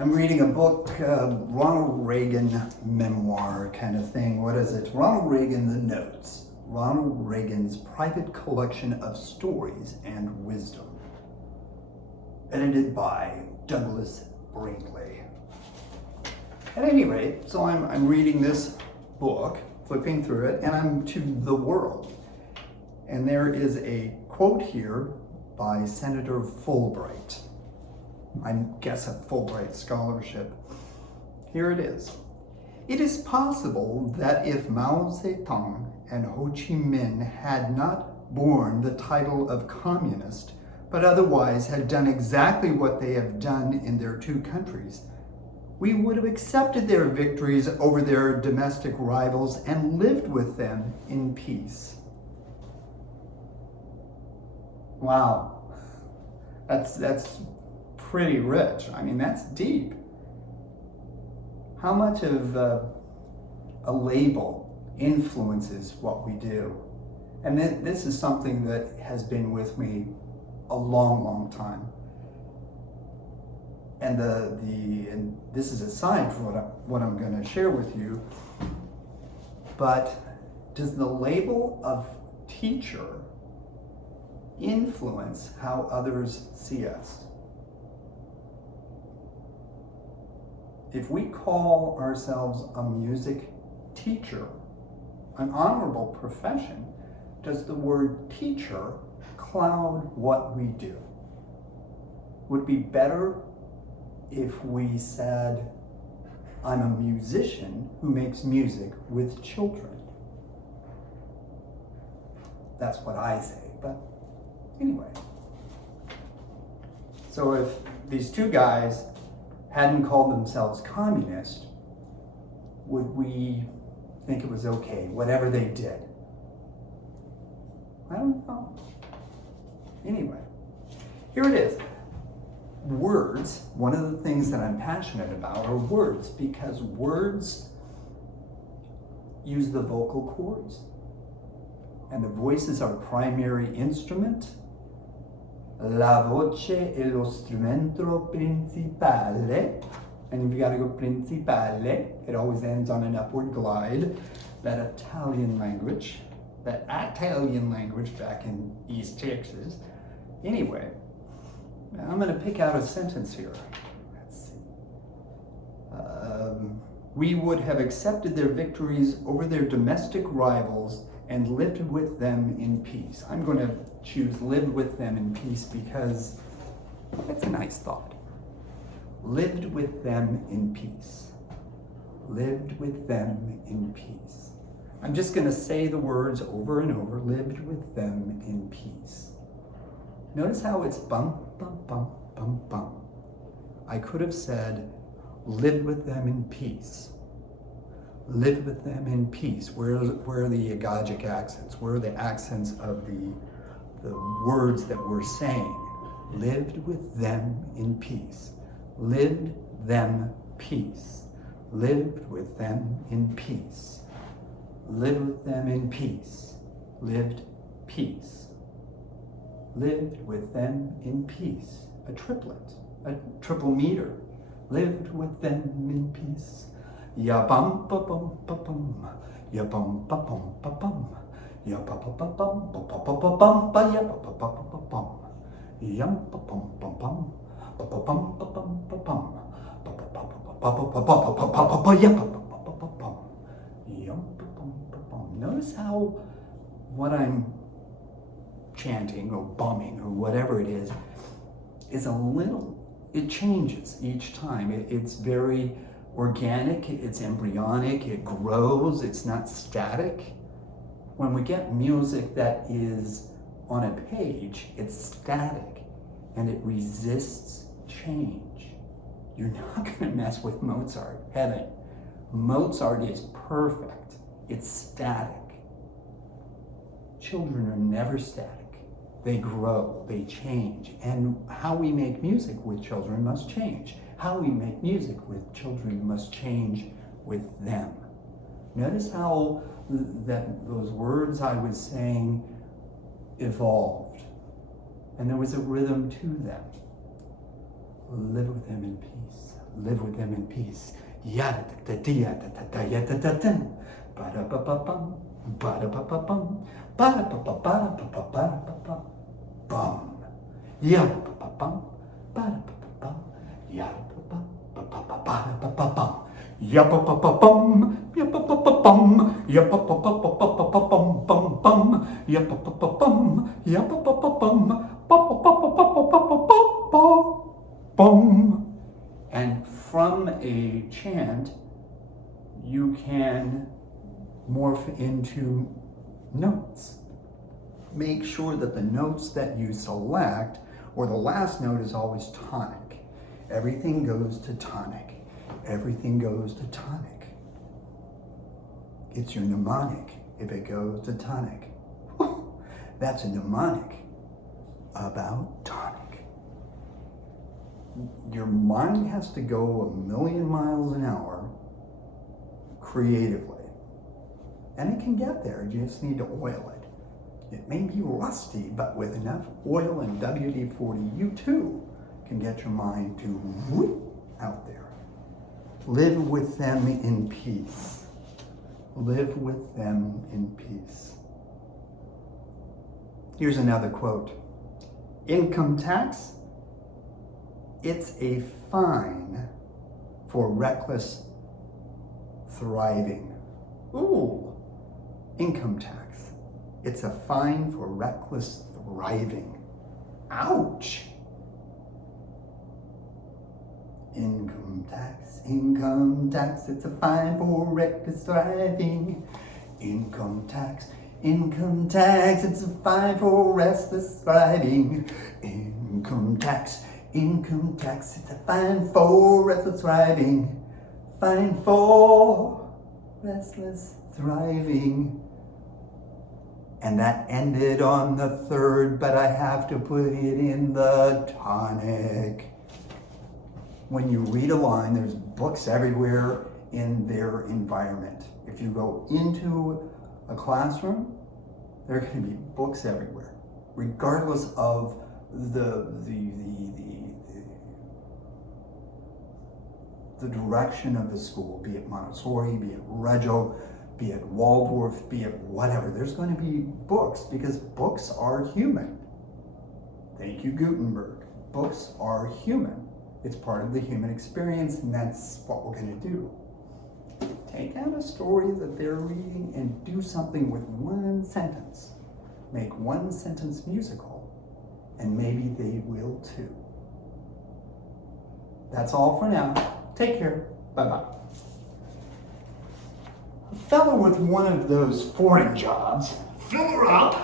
I'm reading a book, Ronald Reagan memoir kind of thing. What is it? Ronald Reagan, The Notes. Ronald Reagan's private collection of stories and wisdom. Edited by Douglas Brinkley. At any rate, so I'm reading this book, flipping through it, and I'm to the world. And there is a quote here by Senator Fulbright. I guess a Fulbright scholarship. Here it is. It is possible that if Mao Zedong and Ho Chi Minh had not borne the title of communist, but otherwise had done exactly what they have done in their two countries, we would have accepted their victories over their domestic rivals and lived with them in peace. Wow, that's pretty rich. I mean, that's deep. How much of a label influences what we do? And this is something that has been with me a long, long time. And and this is aside from what I'm going to share with you. But does the label of teacher influence how others see us? If we call ourselves a music teacher, an honorable profession, does the word teacher cloud what we do? Would it be better if we said, I'm a musician who makes music with children? That's what I say, but anyway. So if these two guys hadn't called themselves communist, would we think it was okay, whatever they did? I don't know. Anyway, here it is. Words, one of the things that I'm passionate about are words, because words use the vocal cords. And the voice is our primary instrument. La voce è lo strumento principale. And if you gotta go principale, it always ends on an upward glide. That Italian language back in East Texas. Anyway, I'm gonna pick out a sentence here. Let's see. We would have accepted their victories over their domestic rivals and lived with them in peace. I'm going to choose lived with them in peace because it's a nice thought. Lived with them in peace. Lived with them in peace. I'm just going to say the words over and over. Lived with them in peace. Notice how it's bum, bum, bum, bum, bum. I could have said lived with them in peace. Live with them in peace. Where are the egogic accents? Where are the accents of the words that we're saying? Lived with them in peace. Lived them peace. Lived with them in peace. Lived with them in peace. Lived peace. Lived with them in peace. A triplet, a triple meter. Lived with them in peace. Ya bum ba bum ba bum, ya bum ba bum ba bum, ya ba ba ba bum ba ba ba ba bum ba ya ba ba ba ba ba bum, yum ba bum bum bum, ba ba bum ba bum ba bum, ba ba ba ba ba ba ba ba ba ba ba ba ya ba ba ba ba ba bum, yum ba bum ba bum. Notice how what I'm chanting or bumming or whatever it is a little. It changes each time. It's very organic, it's embryonic, it grows, it's not static. When we get music that is on a page, it's static and it resists change. You're not going to mess with Mozart, heaven. Mozart is perfect. It's static. Children are never static. They grow, they change, and how we make music with children must change. How we make music with children must change with them. Notice how those words I was saying evolved, and there was a rhythm to them. Live with them in peace. live with them in peace. Yada-da-da-da-da-da-da-da-da-da-da. Ba-da-ba-ba-bum, ba-da-ba-ba-bum, ba-da-ba-ba-ba-da-ba-ba-ba-da-ba-ba-bum. Yada-ba-ba-bum, ba-da-ba-ba-bum, yada-ba-ba-ba-ba-ba-ba-ba-ba-bum. Yap-a-pa-pa-bum, yap-a-pa-pa-bum, yap-a-pa-pa-pa-pa-pa-pa-bum-bum-bum, yap-a-pa-pa-bum, yap-a-pa-pa-bum, ba-pa-pa-pa-pa-pa-pa-pa-pa-bum. And from a chant, you can morph into notes. Make sure that the notes that you select, or the last note, is always tonic. Everything goes to tonic. Everything goes to tonic. It's your mnemonic if it goes to tonic. That's a mnemonic about tonic. Your mind has to go 1,000,000 miles an hour creatively. And it can get there, you just need to oil it. It may be rusty, but with enough oil and WD-40, you too can get your mind to whoop out there. Live with them in peace. Live with them in peace. Here's another quote. Income tax, it's a fine for reckless thriving. Ooh, income tax. It's a fine for reckless thriving. Ouch. Income tax, it's a fine for reckless thriving. Income tax, it's a fine for restless thriving. Income tax, it's a fine for restless thriving. Fine for restless thriving. And that ended on the third, but I have to put it in the tonic. When you read a line, there's books everywhere in their environment. If you go into a classroom, there are going to be books everywhere, regardless of the direction of the school, be it Montessori, be it Reggio, be it Waldorf, be it whatever. There's going to be books because books are human. Thank you, Gutenberg. Books are human. It's part of the human experience, and that's what we're going to do. Take out a story that they're reading and do something with one sentence. Make one sentence musical, and maybe they will too. That's all for now. Take care. Bye-bye. A fellow with one of those foreign jobs, fill her up,